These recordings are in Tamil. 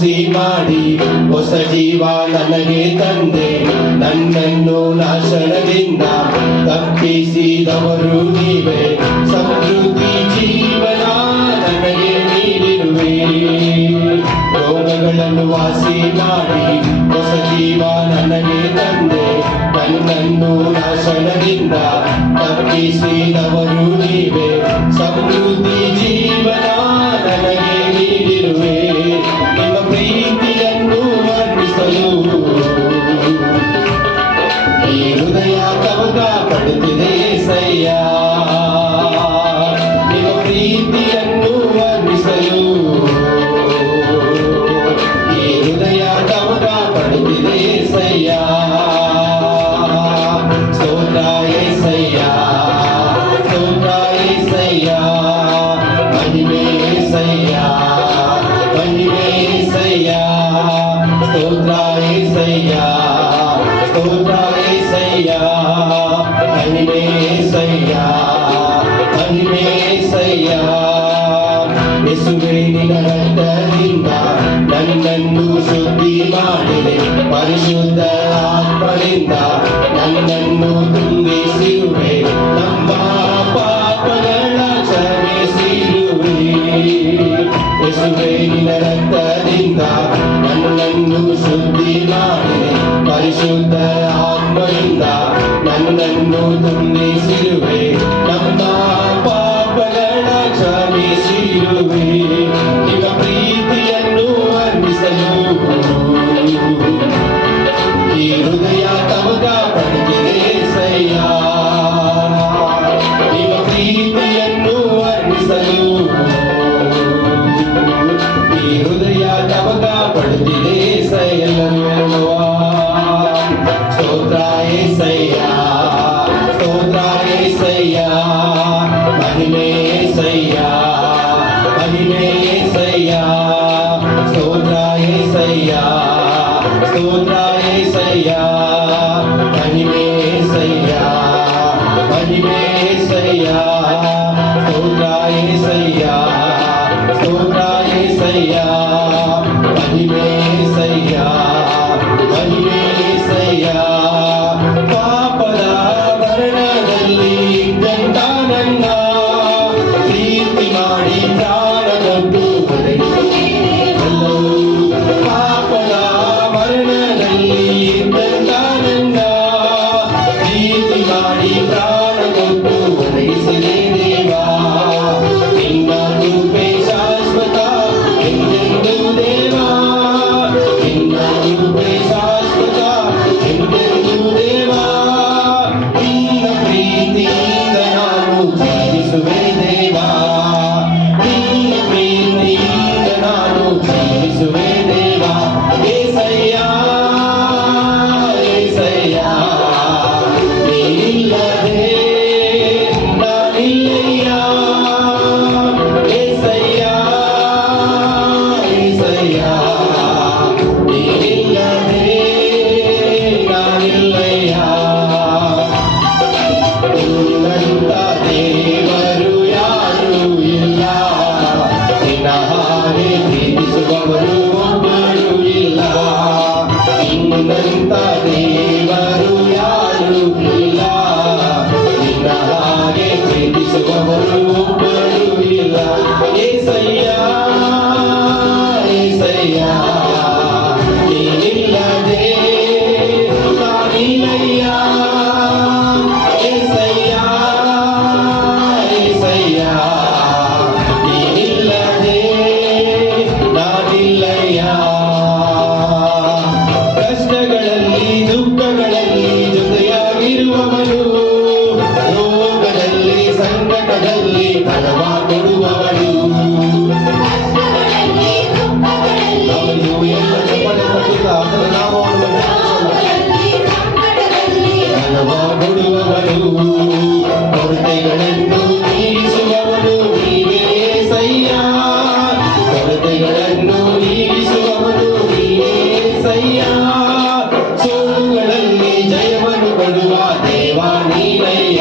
ವಾಸಿ ಮಾಡಿ ಹೊಸ ಜೀವ ನನಗೆ ತಂದೆ. ನನ್ನನ್ನು ನಾಶನದಿಂದ ತಪ್ಪಿಸಿದವರು ನೀವೇ. ಸಮೃದ್ಧಿ ಜೀವನ ನನಗೆ ನೀಡಿರುವೆ. ರೋಗಗಳನ್ನು ವಾಸಿ ಮಾಡಿ ಹೊಸ ಜೀವ ನನಗೆ ತಂದೆ. ನನ್ನನ್ನು ನಾಶನದಿಂದ ತಪ್ಪಿಸಿದವರು ನೀವೇ. ಸಮೃದ್ಧಿ ಜೀವನ ನನಗೆ ನೀಡಿರುವೆ. ನಿಮ್ಮ ಪ್ರೀತಿಯನ್ನು ವರ್ಣಿಸಲು ಈ ಹೃದಯ ಕವಗ ಪಡುತ್ತಿದೆ ಸಯ್ಯ. ನಿಮ್ಮ ಪ್ರೀತಿಯನ್ನು ವರ್ಣಿಸಲು ಈ ಹೃದಯ ಕವಗ ಪಡುತ್ತಿದೆ ಸಯ್ಯ. ಸ್ತೋತ್ರ యేసయ్య, ಸ್ತೋತ್ರ యేసయ్య, ಮಹಿಮೆ యేసయ్య, ಮಹಿಮೆ యేసయ్య. ಸ್ತೋತ್ರ యేసయ్య, ಸ್ತೋತ್ರ యేసయ్య, ಮಹಿಮೆ యేసయ్య, ಮಹಿಮೆ యేసయ్ಯ. ಯೇಸುವೇ ನಿನ್ನ ರಕ್ತದಿಂದ ನನ್ನನ್ನು ಶುದ್ಧಿ ಮಾಡಿದೆ. ಪರಿಶುದ್ಧ ಆತ್ಮದಿಂದ ನನ್ನನ್ನು ತುಂಬಿಸಿರುವೆ. ನಮ್ಮ ಪಾಪಗಳ ಕ್ಷಮಿಸಿರುವೆ. ಯೇಸುವೇ ನಿನ್ನ ರಕ್ತದಿಂದ ನನ್ನನ್ನು ಶುದ್ಧಿ ಮಾಡಿದೆ. ಪರಿಶುದ್ಧ ಆತ್ಮದಿಂದ ನನ್ನನ್ನು ತುಂಬಿಸಿರುವೆ. ನಮ್ಮ ಪಾಪಗಳ ಕ್ಷಮಿಸಿರುವೆ. ನಿಮ್ಮ ಪ್ರೀತಿಯನ್ನು ವರ್ಣಿಸಲು ಈ ಹೃದಯ ತಮಗ ಪಡುತ್ತಿದೆ ಸಯ್ಯ. ನಿಮ್ಮ ಪ್ರೀತಿಯನ್ನು ವರ್ಣಿಸಲು ಈ ಹೃದಯ ತಮಗ ಪಡುತ್ತಿದೆ ಸಯ್ಯ. ಸ್ತೋತ್ರ యేసయ్య, ಸ್ತೋತ್ರ యేసయ్య, ಮಹಿಮೆ యేసయ్య, ಮಹಿಮೆ యేసయ్య. ಸ್ತೋತ್ರ యేసయ్య, ಸ್ತೋತ್ರ యేసయ్య, ಮಹಿಮೆ యేసయ్య, ಮಹಿಮೆ యేసయ్య. ಸ್ತೋತ್ರ యేసయ్య, ಸ್ತೋತ್ರ యేసయ్య, ಮಹಿಮೆ యేసయ్య, ಮಹಿಮೆ యేసయ్ಯ. ಪಾಪದ ಮರಣದಲ್ಲಿ ಇದ್ದಂತ ನನ್ನ ಪ್ರೀತಿ ಮಾಡಿ ಪ್ರಾಣ ಕೊಟ್ಟು ಬರೆಯಿಸಲು. ಪಾಪದ ಮರಣದಲ್ಲಿ ಇದ್ದಂತ ನನ್ನ ಪ್ರೀತಿ ಮಾಡಿ ಪ್ರಾಣ ಕೊಟ್ಟು ಬರೆಯಿಸಿದೆ ದೇವಾ. ನಿನ್ನ ಕೃಪೆ ಶಾಶ್ವತ ಎಂದೆಂದೂ ದೇವಾ. ನಿನ್ನ ಕೃಪೆ ಶಾಶ್ವತ ಎಂದೆಂದೂ ದೇವಾ. ನಿನ್ನ ಪ್ರೀತಿಯಿಂದ ನಾನು ಜೀವಿಸುವೆ ದೇವಾ. ನಿನ್ನ ಪ್ರೀತಿಯಿಂದ ನಾನು ಜೀವಿಸುವೆ ದೇವಾ. యేసయ్య, యేసయ్య, ನೀನಿಲ್ಲದೆ ನಾನಿಲ್ಲಯ್ಯ. యేసయ్య, యేసయ్ಯ, ನೀನಿಲ್ಲದೆ ನಾನಿಲ್ಲಯ್ಯ. ನಿನ್ನಂತ ದೇವರು ಯಾರೂ ಇಲ್ಲ. ನಿನ್ನ ಹಾಗೆ ಪ್ರೀತಿಸುವವರು ಒಬ್ಬರು ಇಲ್ಲ. ನಿನ್ನಂತ ದೇವರು ಯಾರೂ ಇಲ್ಲ. ನಿನ್ನ ಹಾಗೆ ಪ್ರೀತಿಸುವವರು ಒಬ್ಬರು ಇಲ್ಲ. యేసయ్య, యేసయ్ಯ, ನೀನಿಲ್ಲದೆ ನಾನಿಲ್ಲಯ್ಯ. యేసయ్య, యేసయ్ಯ, ನೀನಿಲ್ಲದೆ ನಾನಿಲ್ಲಯ್ಯ. ಕಷ್ಟಗಳಲ್ಲಿ ದುಃಖಗಳಲ್ಲಿ ಜೊತೆಯಾಗಿರುವವನು, ರೋಗದಲ್ಲಿ ಸಂಕಟದಲ್ಲಿ ಫಲವ ಕೊಡುವವನು. ಅವನು ಎಲ್ಲ ಚಪ್ಪಳೆ ತಟ್ಟುತ್ತಾ ಆತನ ನಾಮವನ್ನು ಫಲವ ಕೊಡುವವನು. ಕೊರತೆಗಳನ್ನು ನೀಗಿಸುವವನು ನೀವೇ యేసయ్య. ಕೊರತೆಗಳನ್ನು ನೀಗಿಸುವವನು ನೀವೇ యేసయ్ಯ. ಸೋಲುಗಳಲ್ಲಿ ಜಯವನ್ನು ಕೊಡುವ ದೇವಾ ನೀನಯ್ಯ.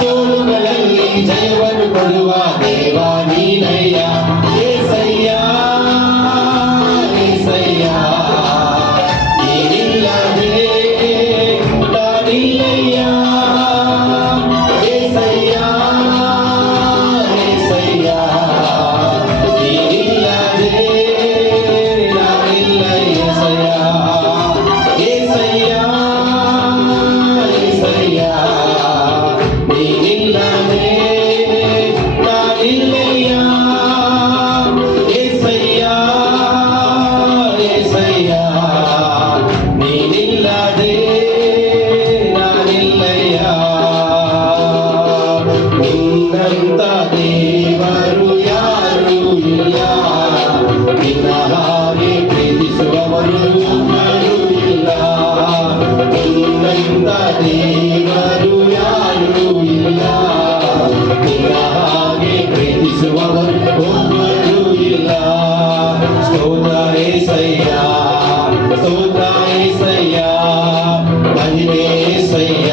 ಸೋಲುಗಳಲ್ಲಿ ಜಯವನ್ನು ಕೊಡುವ ದೇವಾ ನೀನಯ್ಯ. యేసయ్య, ನಿನ್ನಂತ ದೇವರು ಯಾರೂ ಇಲ್ಲ, ನಿನ್ನ ಹಾಗೆ ಪ್ರೀತಿಸುವವರು ಒಬ್ಬರೂ ಇಲ್ಲ. ನಿನ್ನಂತ ದೇವರು ಯಾರೂ ಇಲ್ಲ, ನಿನ್ನ ಹಾಗೆ ಪ್ರೀತಿಸುವವರು ಒಬ್ಬರೂ ಇಲ್ಲ. ಸ್ತೋತ್ರ యేసయ్య, ಸ್ತೋತ್ರ యేసయ్య, ಮಹಿಮೆ యేసయ్య,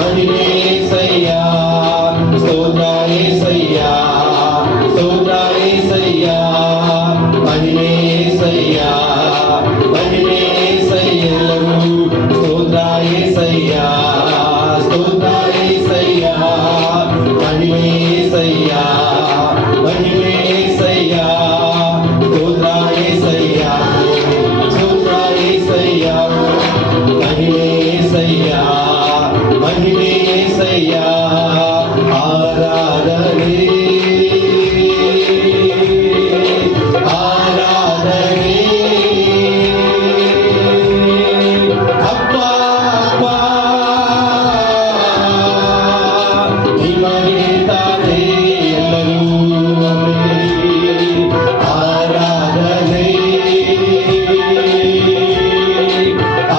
ಮಹಿಮೆ యేసయ్య. ಸ್ತೋತ್ರ యేసయ్య, ಸ್ತೋತ್ರ యేసయ్య, ಮಹಿಮೆ యేసయ్య, ಮಹಿಮೆ యేసయ్య. ಎಲ್ಲರೂ ಸ್ತೋತ್ರ యేసయ్య, ಸ್ತೋತ್ರ యేసయ్ಯ, ಮಹಿಮೆ యేసయ్య, ಮಹಿಮೆ యేసయ్య. ಸ್ತೋತ್ರ యేసయ్య, ಸ್ತೋತ್ರ యేసయ్య, ಮಹಿಮೆ యేసయ్య, ಮಹಿಮೆ యేసయ్ಯ. ಆರಾಧನೆ ಆರಾಧನೆ ಅಪ್ಪ ಅಪ್ಪ ನಿಮಗೆ ತಾನೇ ಎಲ್ಲರೂ ಆರಾಧನೆ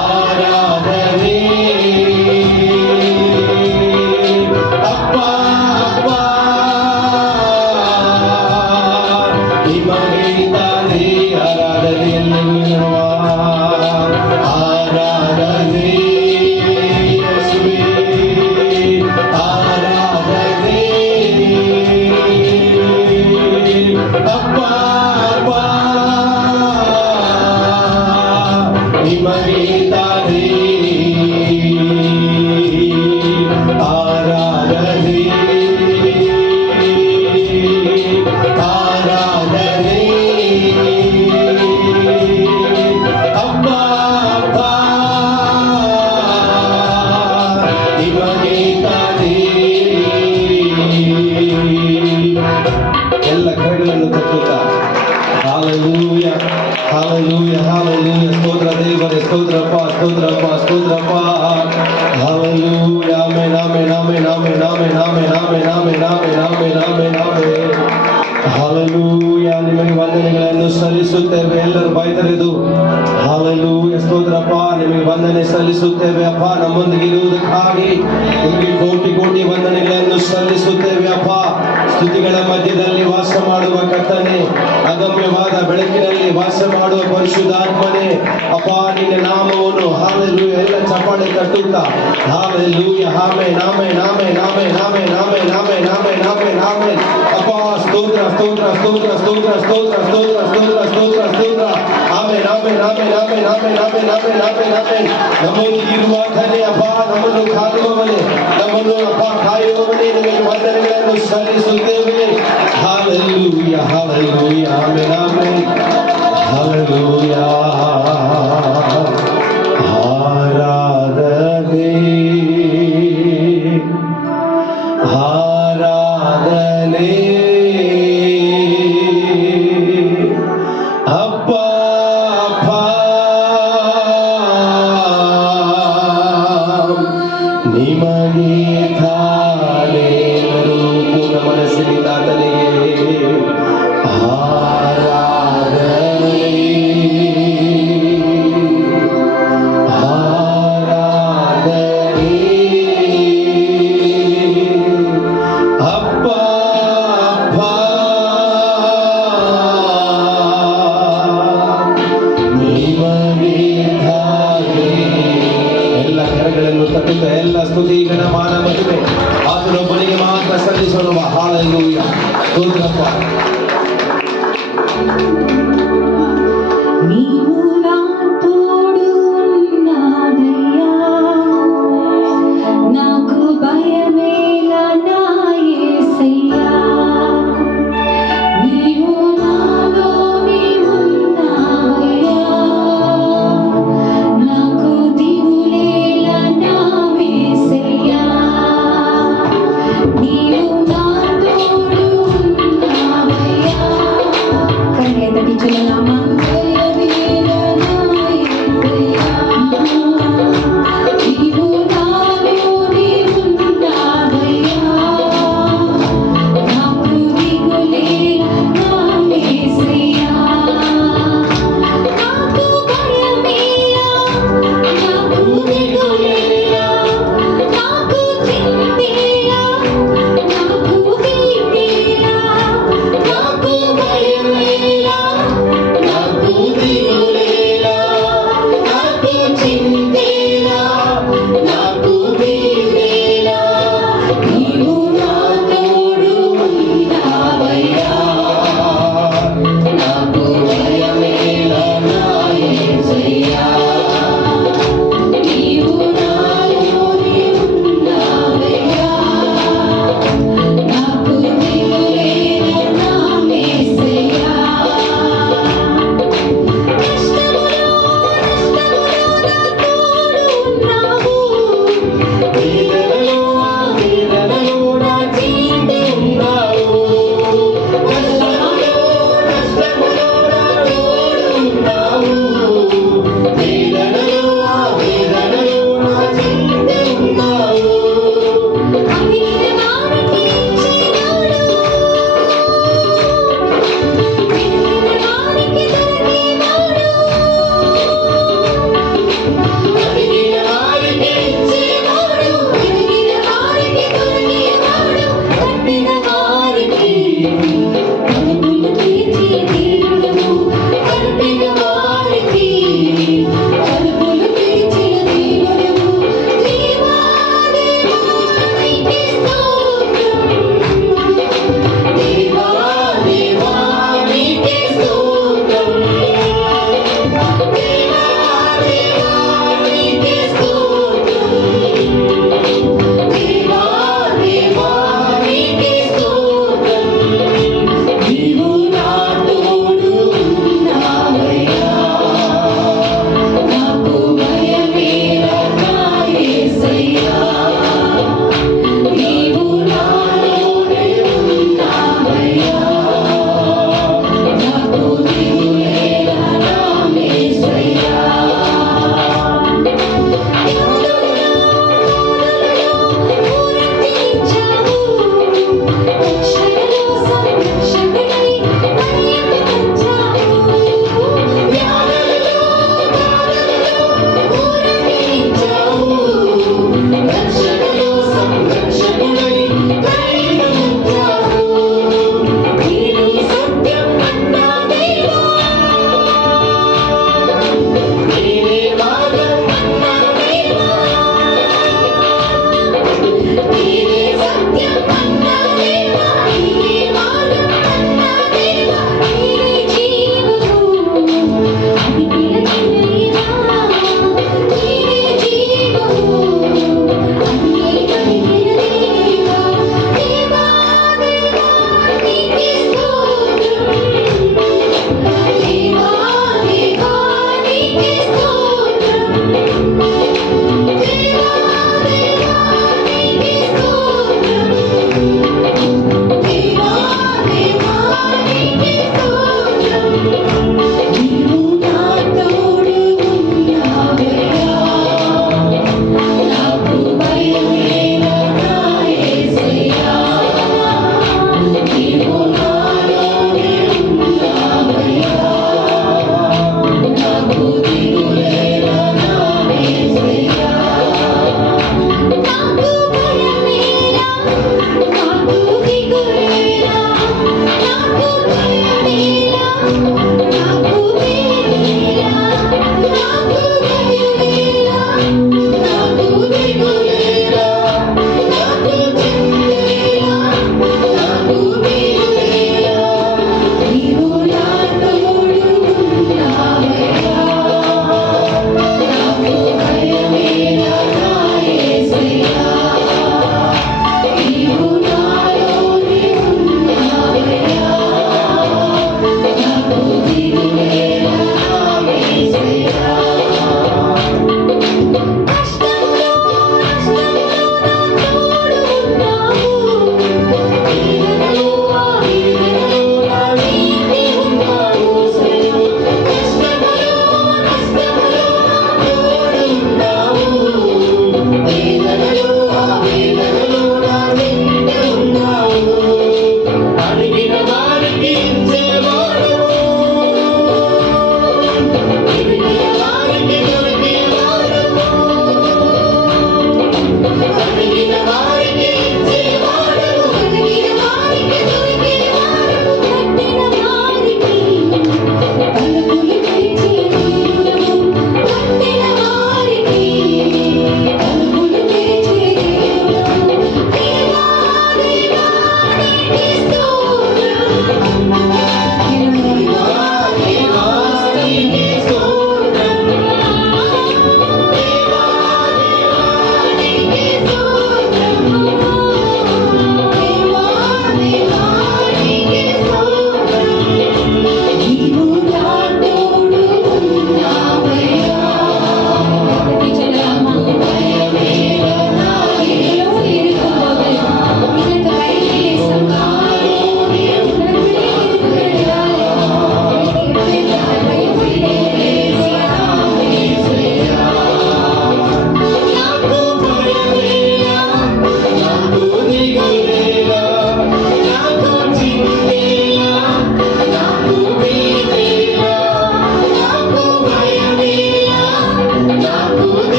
ಆರಾಧನೆ ಅಪ್ಪ ಅಪ್ಪ ನಿಮಗೆ ತಾನೇ ಆರಾಧನೆ ಎಲ್ಲರೂ ಆರಾಧನೆ ಯೇಸುವೇ ಆರಾಧನೆ ಅಪ್ಪ ಅಪ್ಪ ನಿಮಗೆ ತಾನೇ ಆರಾಧನೆ ಆರಾಧನೆ ಅಪ್ಪ ಅಪ್ಪ ನಿಮಗೆ ತಾನೇ. ಎಲ್ಲ ಕೈಗಳನ್ನು ತಟ್ಟುತ್ತಾ ಹಾಲೆಲೂಯ ಹಾಲೆಲೂಯ ಹಾಲೆಲೂಯ. ಸ್ತೋತ್ರ ದೇವರೇ, ಸ್ತೋತ್ರಪ್ಪ ಸ್ತೋತ್ರಪ್ಪ ಸ್ತೋತ್ರಪ್ಪ. Hallelujah. Amen amen amen amen amen amen amen amen amen amen amen amen. Hallelujah. ನಿಮಗೆ ವಂದನೆಗಳನ್ನು ಸಲ್ಲಿಸುತ್ತೇವೆ. ಎಲ್ಲರೂ ಬಾಯ್ತರೆದು ಹಾಲೆಲೂಯ ಸ್ತೋತ್ರಪ್ಪ. ನಿಮಗೆ ವಂದನೆ ಸಲ್ಲಿಸುತ್ತೇವೆ ಅಪ್ಪ, ನಮ್ಮೊಂದಿಗೆ ಇರುವುದಕ್ಕಾಗಿ ನಿಮಗೆ ಕೋಟಿ ಕೋಟಿ ವಂದನೆಗಳನ್ನು ಸಲ್ಲಿಸುತ್ತೇವೆ ಅಪ್ಪ. ಸ್ತುತಿಗಳ ಮಧ್ಯದಲ್ಲಿ ವಾಸ ಮಾಡುವ ಕರ್ತನೇ, ಅಗಮ್ಯವಾದ ಬೆಳಕಿನಲ್ಲಿ ವಾಸ ಮಾಡುವ ಪರಿಶುದ್ಧಾತ್ಮನೇ ಅಪ್ಪ, ನಿನ್ನ ನಾಮವನ್ನು ಹಾಲೆಲೂಯ ಎಲ್ಲ ಚಪ್ಪಾಳೆ ತಟ್ಟುತ್ತಾ hallelujah amen amen amen amen amen amen amen amen amen amen. ಅಪ್ಪ ಸ್ತೋತ್ರ ಸ್ತೋತ್ರ ಸ್ತೋತ್ರ ಸ್ತೋತ್ರ ಸ್ತೋತ್ರ ಸ್ತೋತ್ರ ಸ್ತೋತ್ರ ಸ್ತೋತ್ರ ಸ್ತೋತ್ರ amen amen amen amen amen amen amen amen amen. ನಮ್ಮೊಂದಿಗೆ ಇರುವಾಗಲೇ ಅಪ್ಪ, ನಮ್ಮನ್ನು ಕಾಯುವವನೇ, ನಮ್ಮನ್ನು ಅಪ್ಪ ಕಾಯುವವನೇ, ನಿಮಗೆ ವಂದನೆಗಳನ್ನು ಸಲ್ಲಿಸುತ್ತೇವೆ. Hallelujah hallelujah amen amen hallelujah. ಆರಾಧನೆ ಆರಾಧನೆ ಅಪ್ಪ ಅಪ್ಪ ನಿಮಗೆ ತಾನೇ. ಪೂರ್ಣ ಮನಸ್ಸಿನಿಂದ ಆತನಿಗೆ ಆರಾಧನೆ ಆರಾಧನೆ ಅಪ್ಪ ಅಪ್ಪ ನಿಮಗೆ ತಾನೇ. ಎಲ್ಲ ಕರಗಳನ್ನು ತಟ್ಟುತ್ತಾ ಎಲ್ಲ ಸ್ತುತಿ ಗಣ ಮಾನ ಮಹಿಮೆ ಆತನೊಬ್ಬನಿಗೆ ಮಾತ್ರ ಸಲ್ಲಿಸೋಣ. ಹಾಲೆಲೂಯ ಸ್ತೋತ್ರಪ್ಪ. నీవు నా తోడు ఉన్నావయ్యా, నాకు భయమేలా నా యేసయ్యా. నీవు నాలోని ఉన్నావయ్యా, నాకు దిగులేలా నా యేసయ్యా. నీవు నా తోడు ఉన్నావయ్యా,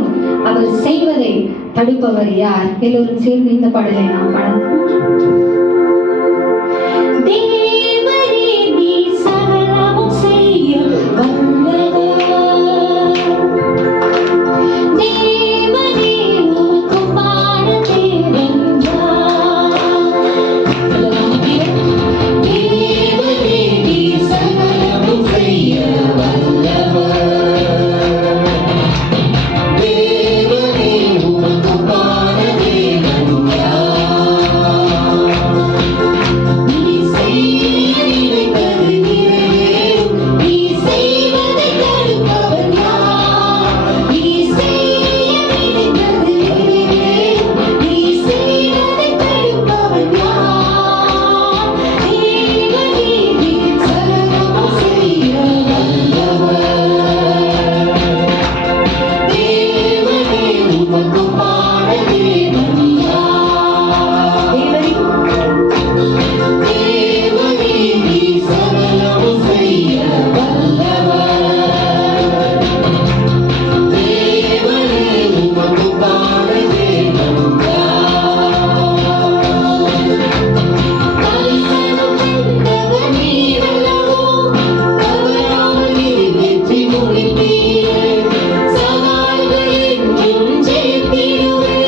ஆகிலும் அவர் செய்வதை தடுப்பவர் யார்? எல்லோரும் சேர்ந்து இந்த பாடலை நாம் பாடலாம். தேவனே நீ சகலமும் செய்ய வல்லவர். தேவனே உமக்கு பாட தேவன் யார்? தேவனே நீ சகலமும் செய்ய வல்லவர். தேவனே உமக்கு பாட தேவன் யார்? நீ செய்ய நினைத்தது நிறைவேறும். நீ செய்வதை தடுப்பவர் யார்? நீ செய்ய நினைத்தது நிறைவேறும். நீ செய்வதை தடுப்பவர் யார்? தேவனே நீ சகலமும் செய்ய வல்லவர். தேவனே உமக்கு பாட தேவன் யார்? தேவனே நீ சகலமும் செய்ய வல்லவர். தேவனே உமக்கு பாட தேவன் தரிசனம் கண்டவர் நீரல்லவோ, தவறாமல் நிறைவேற்றி முடிப்பீரே. சவால்கள் என்றும் ஜெயித்திடுவே.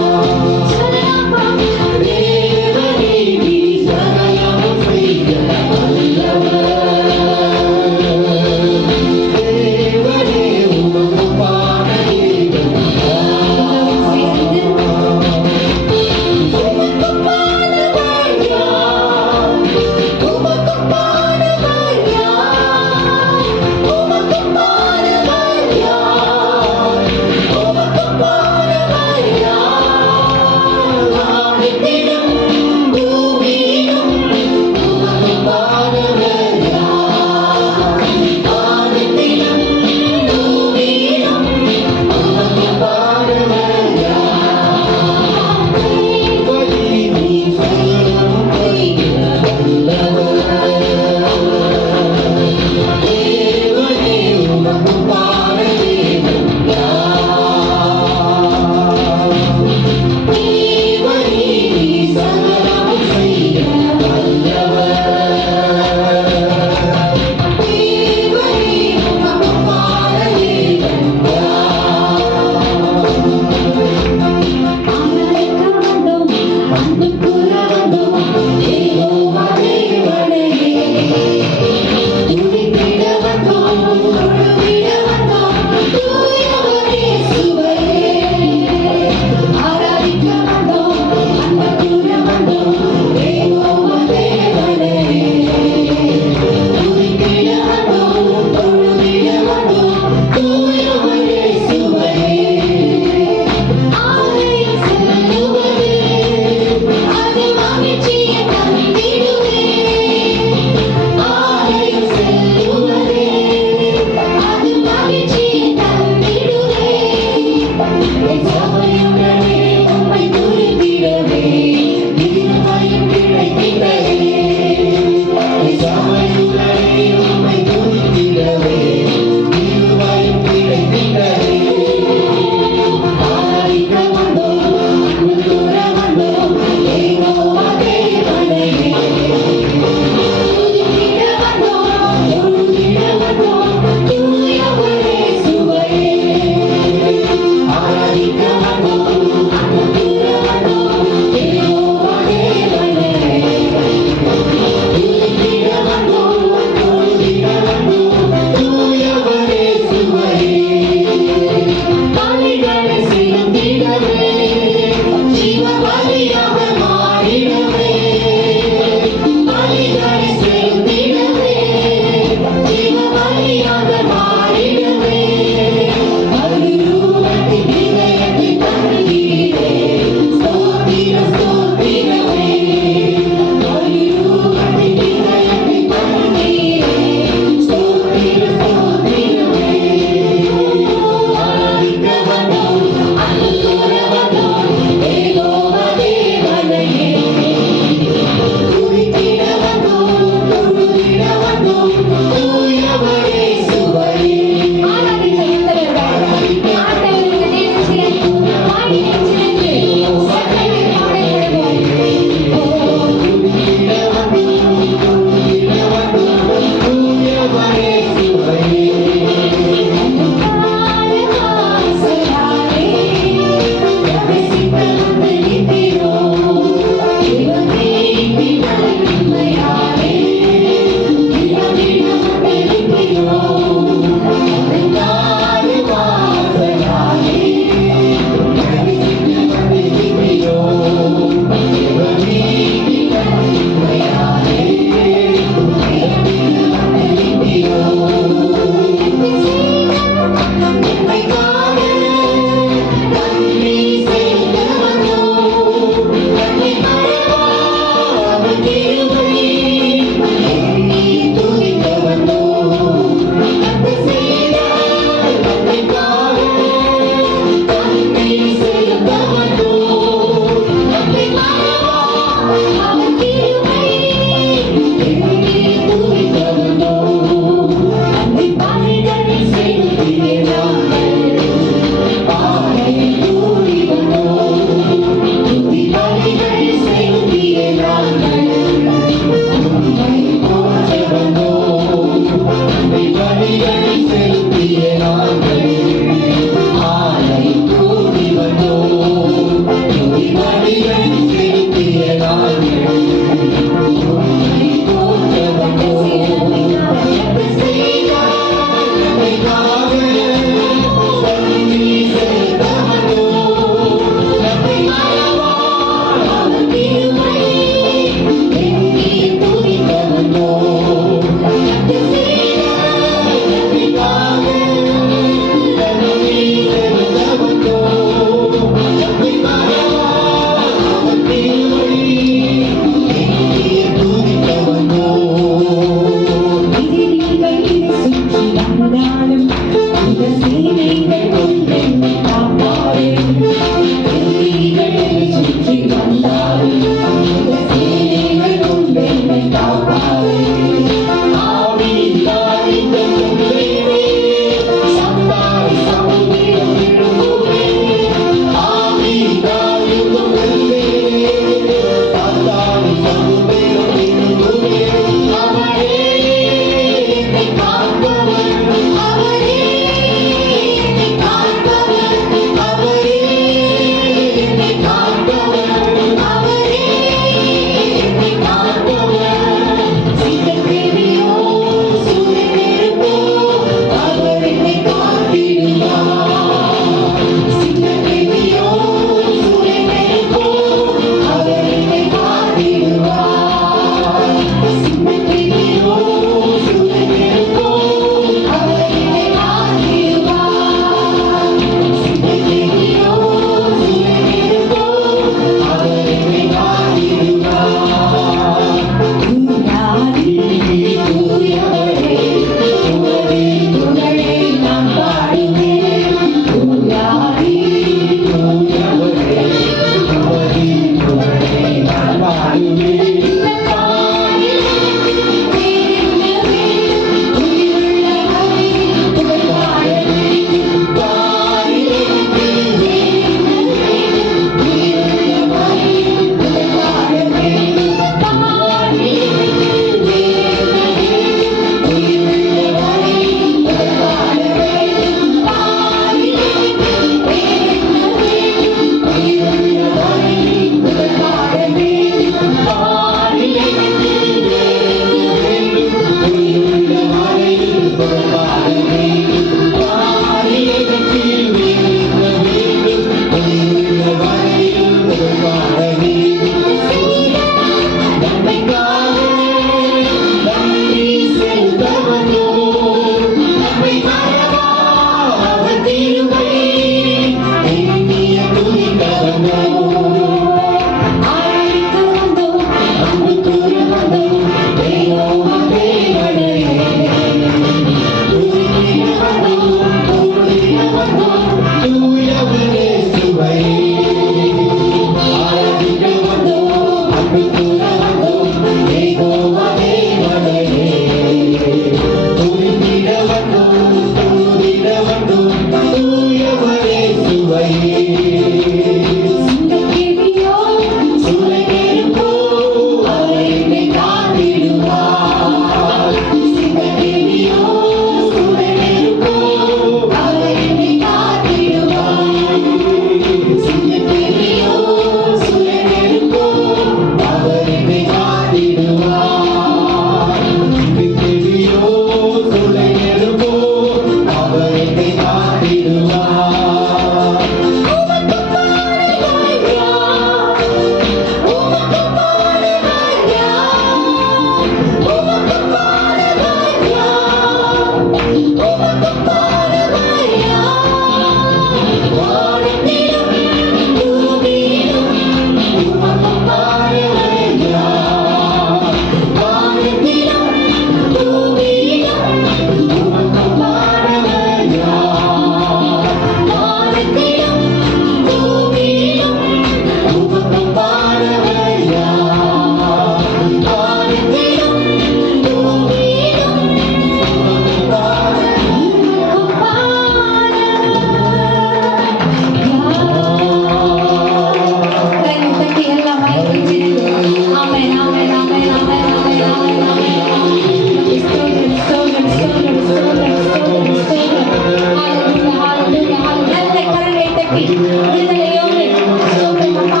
வாழ்க்கை விடுதலையோடு ஸ்தோத்திரம் அப்பா.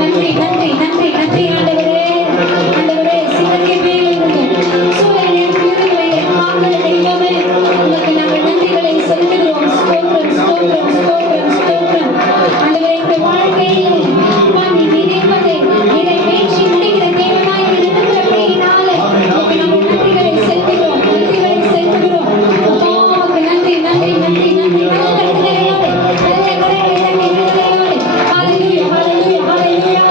நன்றி நன்றி நன்றி நன்றி ஆண்டவரே. ஆண்டவரே சிங்கத்தின் மேல் இருந்து சூழலின் விடுதலை காக்கிற தெய்வமே, உமக்கு நாங்கள் நன்றிகளை செலுத்துகிறோம். ஸ்தோத்திரம் ஸ்தோத்திரம் ஸ்தோத்திரம் ஸ்தோத்திரம். ஆண்டவரே எங்கள் வாழ்க்கையிலே அப்பா நீ நினைப்பதை நிறைவேற்றி முடிக்கிற தேவனாய் இருக்கிறபடியினாலே உமக்கு நாங்கள் நன்றிகளை செலுத்துகிறோம். நன்றிகளை செலுத்துகிறோம் அப்பா. உமக்கு நன்றி நன்றி நன்றி நன்றி. நல்ல விடுதலையோடு நல்ல கரங்களை தட்டி விடுதலையோடு ஹalleluya ஹalleluya ஹalleluya.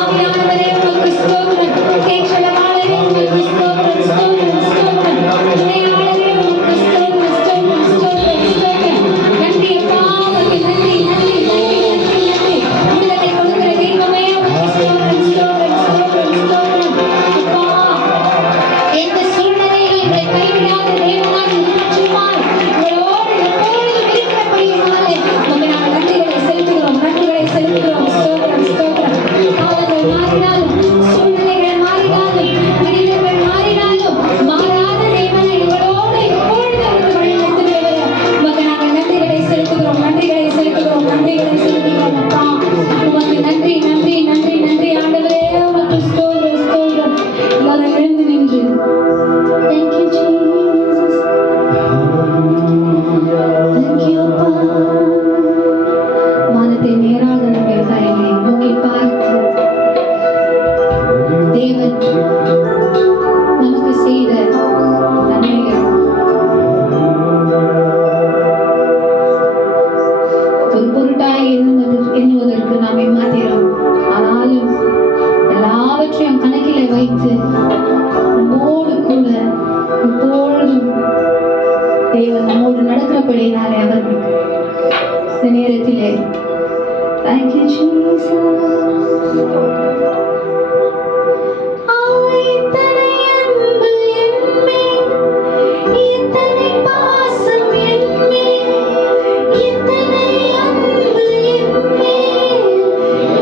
ஆவியானவரே உமக்கு ஸ்தோத்திரம். கேட்கிறவாளரே உமக்கு ஸ்தோத்திரம் ஸ்தோத்திரம் ஸ்தோத்திரம். துணையாளரே உமக்கு ஸ்தோத்திரம் ஸ்தோத்திரம் ஸ்தோத்திரம் ஸ்தோத்திரம். நன்றி அப்பா. உமக்கு நன்றி நன்றி நன்றி நன்றி நன்றி. விடுதலை கொடுக்கிற தெய்வமே உமக்கு ஸ்தோத்திரம் ஸ்தோத்திரம் ஸ்தோத்திரம் ஸ்தோத்திரம். அப்பா எந்த சூழ்நிலையிலும் எங்களை கைவிடாத தேவனாய் நிற்கின்றாய். உங்களோடு எப்பொழுதும் இருக்கிறபடியினாலே உமக்கு நாங்கள் நன்றிகளை செலுத்துகிறோம். நன்றிகளை செலுத்துகிறோம். ஸ்தோத்திரம் ஸ்தோத்திரம். காலங்கள் மாறினாலும் சூழ்நிலைகள் மாறினாலும் மனிதர்கள் மாறினாலும் மாறாத தேவனை எங்களோடு எப்பொழுதும் இருந்து வழிநடத்துகிறவரே உமக்கு நாங்கள் நன்றிகளை செலுத்துகிறோம். நன்றிகளை செலுத்துகிறோம். நன்றிகளை செலுத்துகிறோம் அப்பா. உமக்கு நன்றி நன்றி நன்றி நன்றி ஆண்டவரே. உமக்கு ஸ்தோத்திரம் ஸ்தோத்திரம். எல்லாரும் எழுந்து நின்று Thank you Jesus. Thank you அப்பா. வானத்தை நேராக நம்முடைய கரைகளை நோக்கி பார்த்து தேவன் நமக்கு செய்த நன்மைகள் ஒரு பொருட்டாய் எண்ணுவதற்கு நாம் ஏமாத்திரோம். ஆனாலும் எல்லாவற்றையும் கணக்கிலே வைத்து நம்மோடு கூட எப்பொழுதும் தேவன் நம்மோடு நடக்கிறபடினாலே அவர் இந்த நேரத்திலே Thank you Jesus. இத்தனை அன்பு என்மேல், இத்தனை பாசம் என்மேல், இத்தனை அன்பு என்மேல்,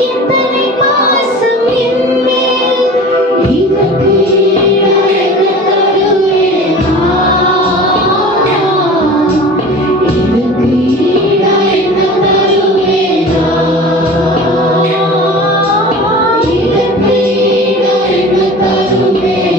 இத்தனை பாசம் என்மேல், இதற்கு ஈடாக தருவேனா? இதற்கு ஈடாக தருவேனா? இதற்கு ஈடாக தருவேனா?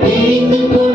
பிரிந்து